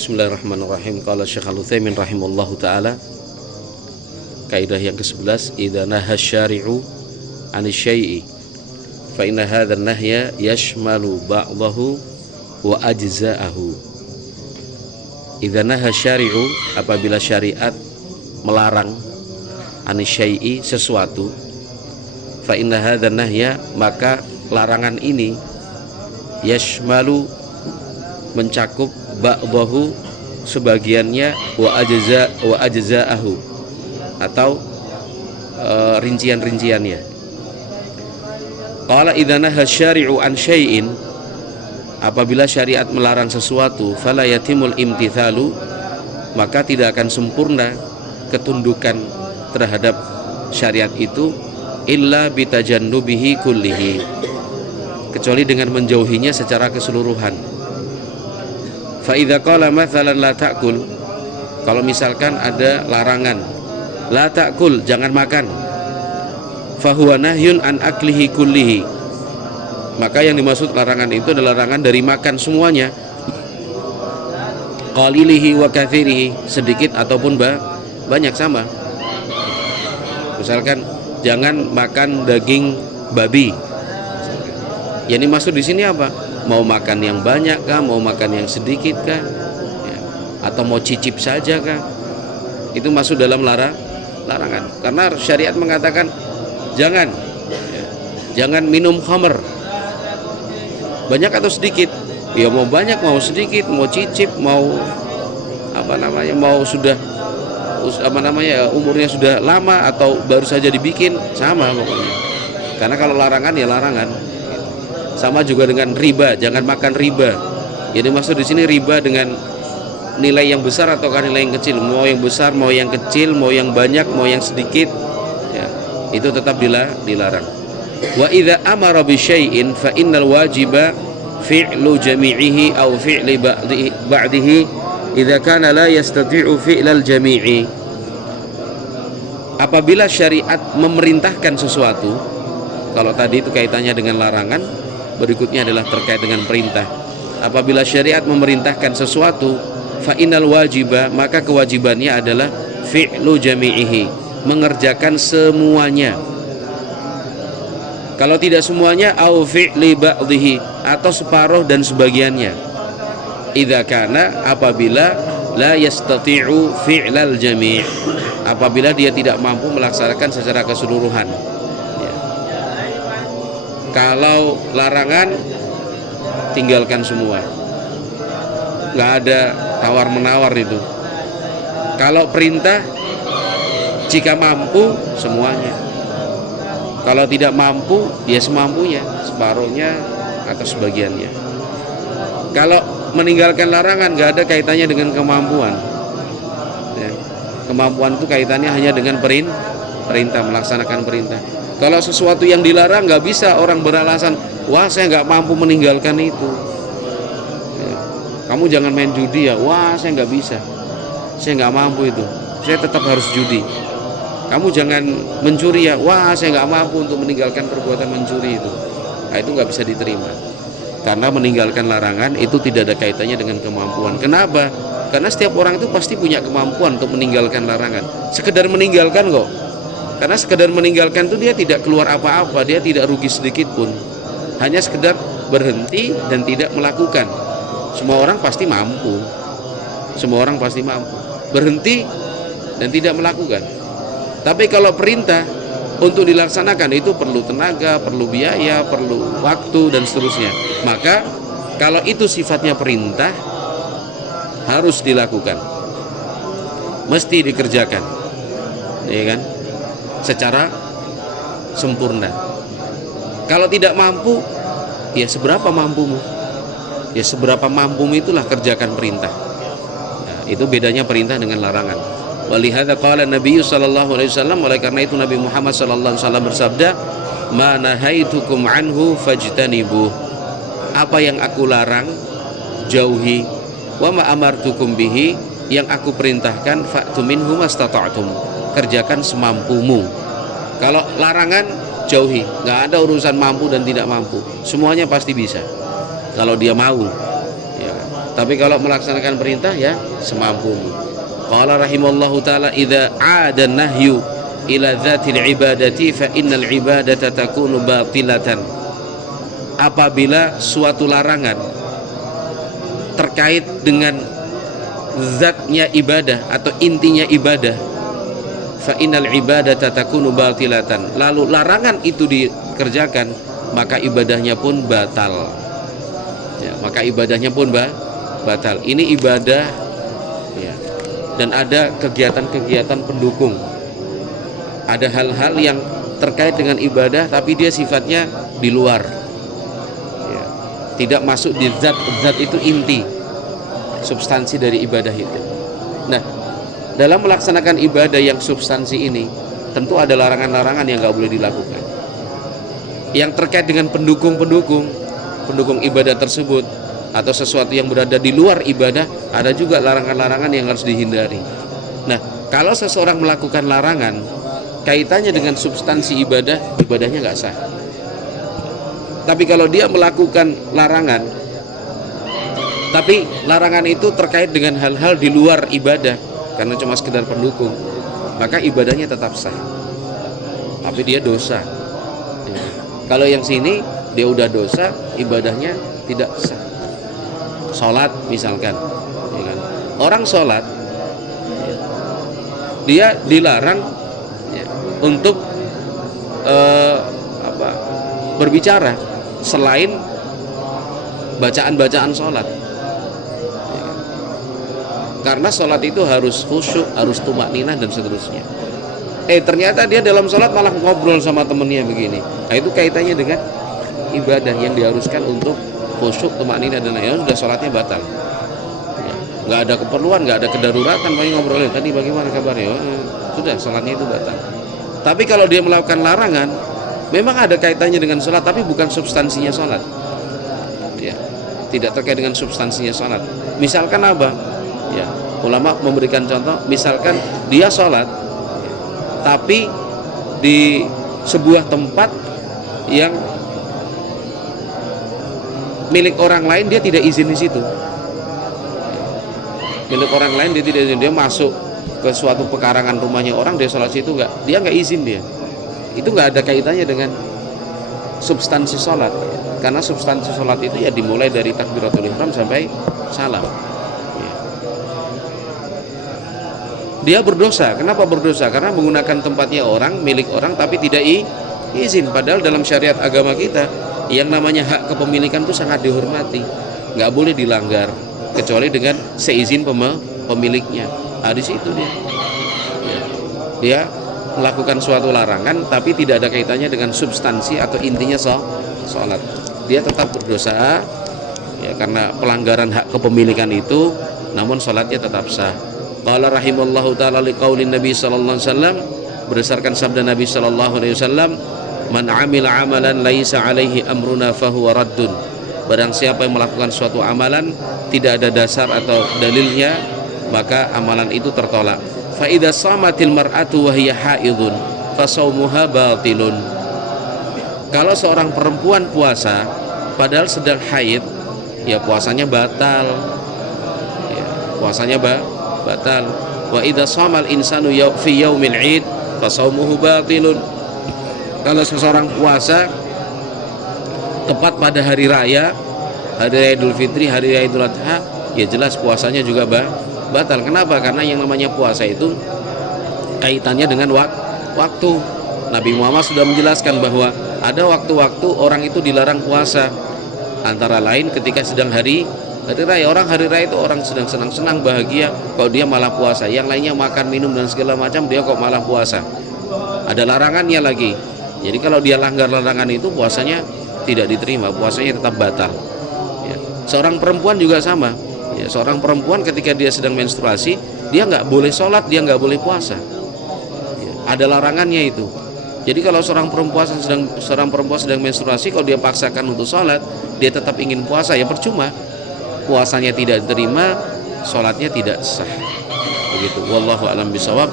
Bismillahirrahmanirrahim. Qala Syekh Al-Utsaimin rahimallahu taala, kaidah yang ke-11, idza naha syari'u 'ani syai'i fa inna hadzal nahya yashmalu ba'dahu wa ajza'ahu. Idza naha syari'u, apabila syariat melarang 'ani syai'i, sesuatu, fa inna hadzal nahya, maka larangan ini yashmalu, mencakup ba'dahu, sebagiannya, wa ajza'ahu, atau rincian-rinciannya. Qala idza naha syari'u an syai'in, apabila syariat melarang sesuatu, fala yatimul imtithalu, maka tidak akan sempurna ketundukan terhadap syariat itu, illa bitajannubihi kullihi, kecuali dengan menjauhinya secara keseluruhan. Fa idza qala mathalan la ta'kul, kalau misalkan ada larangan la ta'kul, jangan makan, fa huwa nahyun an aklihi kullihi, maka yang dimaksud larangan itu adalah larangan dari makan semuanya, qalilihi wa katsirihi, sedikit ataupun banyak, sama. Misalkan jangan makan daging babi, yang dimaksud di sini apa? Mau makan yang banyak kah, mau makan yang sedikit kah, ya, atau mau cicip saja kah, itu masuk dalam larangan. Karena syariat mengatakan jangan, ya, jangan minum khamr, banyak atau sedikit, ya mau banyak mau sedikit, mau cicip, mau mau sudah umurnya sudah lama atau baru saja dibikin, sama pokoknya. Karena kalau larangan ya larangan. Sama juga dengan riba, jangan makan riba. Jadi maksud di sini riba dengan nilai yang besar ataukah nilai yang kecil, mau yang besar, mau yang kecil, mau yang banyak, mau yang sedikit, ya, itu tetap dilarang. Wa idza amara bi syai'in fa innal wajiba fi'lu jami'ihi aw fi'li ba'dihi idza kana la yastati'u fi'lal jami'i. Apabila syariat memerintahkan sesuatu, kalau tadi itu kaitannya dengan larangan, berikutnya adalah terkait dengan perintah. Apabila syariat memerintahkan sesuatu, fa innal wajiba, maka kewajibannya adalah fi'lu jami'ihi, mengerjakan semuanya. Kalau tidak semuanya, au fi'li ba'dhihi, atau separuh dan sebagiannya. Idza kana, apabila la yastati'u fi'lal jami', apabila dia tidak mampu melaksanakan secara keseluruhan. Kalau larangan, tinggalkan semua, nggak ada tawar-menawar itu. Kalau perintah, jika mampu semuanya. Kalau tidak mampu, ya semampunya, separuhnya atau sebagiannya. Kalau meninggalkan larangan, nggak ada kaitannya dengan kemampuan, ya. Kemampuan itu kaitannya hanya dengan perintah, melaksanakan perintah. Kalau sesuatu yang dilarang, nggak bisa orang beralasan, wah saya nggak mampu meninggalkan itu, ya. Kamu jangan main judi ya, wah saya nggak bisa, saya nggak mampu itu, saya tetap harus judi. Kamu jangan mencuri ya, wah saya nggak mampu untuk meninggalkan perbuatan mencuri itu. Nah, itu nggak bisa diterima, karena meninggalkan larangan itu tidak ada kaitannya dengan kemampuan. Kenapa? Karena setiap orang itu pasti punya kemampuan untuk meninggalkan larangan. Sekedar meninggalkan kok. Karena sekedar meninggalkan itu dia tidak keluar apa-apa, dia tidak rugi sedikit pun. Hanya sekedar berhenti dan tidak melakukan. Semua orang pasti mampu. Semua orang pasti mampu berhenti dan tidak melakukan. Tapi kalau perintah untuk dilaksanakan itu perlu tenaga, perlu biaya, perlu waktu dan seterusnya. Maka kalau itu sifatnya perintah, harus dilakukan, mesti dikerjakan, ya kan? Secara sempurna. Kalau tidak mampu, ya seberapa mampumu, ya seberapa mampumu itulah kerjakan perintah. Nah, itu bedanya perintah dengan larangan. Walihada qala Nabi sallallahu alaihi wasallam, oleh karena itu Nabi Muhammad sallallahu alaihi wasallam bersabda, ma nahaitukum anhu fajtanibuh, apa yang aku larang jauhi, wa ma amartukum bihi, yang aku perintahkan fa'tu minhu mastata'tum, kerjakan semampumu. Kalau larangan jauhi, nggak ada urusan mampu dan tidak mampu, semuanya pasti bisa kalau dia mau, ya. Tapi kalau melaksanakan perintah ya semampumu. Qala rahimallahu taala idza 'ada nahyu ila dzatil ibadati fa innal ibadata takunu batilatan. Apabila suatu larangan terkait dengan zatnya ibadah atau intinya ibadah, fa innal ibadata takunu batilatan, lalu larangan itu dikerjakan, maka ibadahnya pun batal. Ya, maka ibadahnya pun batal. Ini ibadah ya. Dan ada kegiatan-kegiatan pendukung. Ada hal-hal yang terkait dengan ibadah tapi dia sifatnya di luar. Ya. Tidak masuk di zat itu inti, substansi dari ibadah itu. Nah, dalam melaksanakan ibadah yang substansi ini, tentu ada larangan-larangan yang nggak boleh dilakukan. Yang terkait dengan pendukung ibadah tersebut atau sesuatu yang berada di luar ibadah, ada juga larangan-larangan yang harus dihindari. Nah, kalau seseorang melakukan larangan kaitannya dengan substansi ibadah, ibadahnya nggak sah. Tapi kalau dia melakukan larangan, tapi larangan itu terkait dengan hal-hal di luar ibadah karena cuma sekedar pendukung, maka ibadahnya tetap sah. Tapi dia dosa. Ya. Kalau yang sini dia udah dosa, ibadahnya tidak sah. Sholat misalkan, ya kan? Orang sholat, ya, dia dilarang ya, untuk berbicara selain bacaan-bacaan sholat, ya kan? Karena sholat itu harus khusyuk, harus tumakninah dan seterusnya. Ternyata dia dalam sholat malah ngobrol sama temennya begini. Nah, itu kaitannya dengan ibadah yang diharuskan untuk khusyuk, tumakninah dan lain-lain, sudah sholatnya batal. Ya, nggak ada keperluan, nggak ada kedaruratan, paling ngobrolin tadi bagaimana kabarnya, sudah sholatnya itu batal. Tapi kalau dia melakukan larangan, memang ada kaitannya dengan sholat, tapi bukan substansinya sholat. Ya, tidak terkait dengan substansinya sholat. Misalkan apa? Ya, ulama memberikan contoh, misalkan dia sholat, ya, tapi di sebuah tempat yang milik orang lain, dia tidak izin di situ. Milik orang lain dia tidak izin, dia masuk ke suatu pekarangan rumahnya orang, dia sholat situ dia nggak izin dia. Itu nggak ada kaitannya dengan substansi sholat, karena substansi sholat itu ya dimulai dari takbiratul ihram sampai salam. Ya. Dia berdosa. Kenapa berdosa? Karena menggunakan tempatnya orang, milik orang, tapi tidak izin. Padahal dalam syariat agama kita, yang namanya hak kepemilikan itu sangat dihormati, nggak boleh dilanggar kecuali dengan seizin pemiliknya. Di situ dia melakukan suatu larangan tapi tidak ada kaitannya dengan substansi atau intinya sholat. Dia tetap berdosa ya karena pelanggaran hak kepemilikan itu, namun sholatnya tetap sah. Qala rahimallahu ta'ala liqaulin Nabi sallallahu alaihi wasallam, berdasarkan sabda Nabi sallallahu alaihi wasallam, man amila amalan laisa alaihi amruna fahuwa raddun. Barang siapa yang melakukan suatu amalan tidak ada dasar atau dalilnya, maka amalan itu tertolak. Fa idza samatil mar'atu wa hiya haidun fa shaumuha batilun. Kalau seorang perempuan puasa padahal sedang haid, ya puasanya batal. Ya, puasanya batal. Wa idza shamal insanu fi yaumil 'id fa shaumuhu batilun. Kalau seseorang puasa tepat pada hari raya Idul Fitri, hari raya Idul Adha, ya jelas puasanya juga batal. Kenapa? Karena yang namanya puasa itu kaitannya dengan waktu. Nabi Muhammad sudah menjelaskan bahwa ada waktu-waktu orang itu dilarang puasa, antara lain ketika sedang hari raya. Orang hari raya itu orang sedang senang-senang bahagia, kok dia malah puasa. Yang lainnya makan minum dan segala macam, dia kok malah puasa. Ada larangannya lagi. Jadi kalau dia langgar larangan itu, puasanya tidak diterima, puasanya tetap batal. Ya. Seorang perempuan juga sama. Ya, seorang perempuan ketika dia sedang menstruasi, dia nggak boleh sholat, dia nggak boleh puasa. Ya, ada larangannya itu. Jadi kalau seorang perempuan sedang menstruasi, kalau dia paksakan untuk sholat, dia tetap ingin puasa, ya percuma. Puasanya tidak diterima, sholatnya tidak sah. Begitu. Wallahu a'lam bishawab.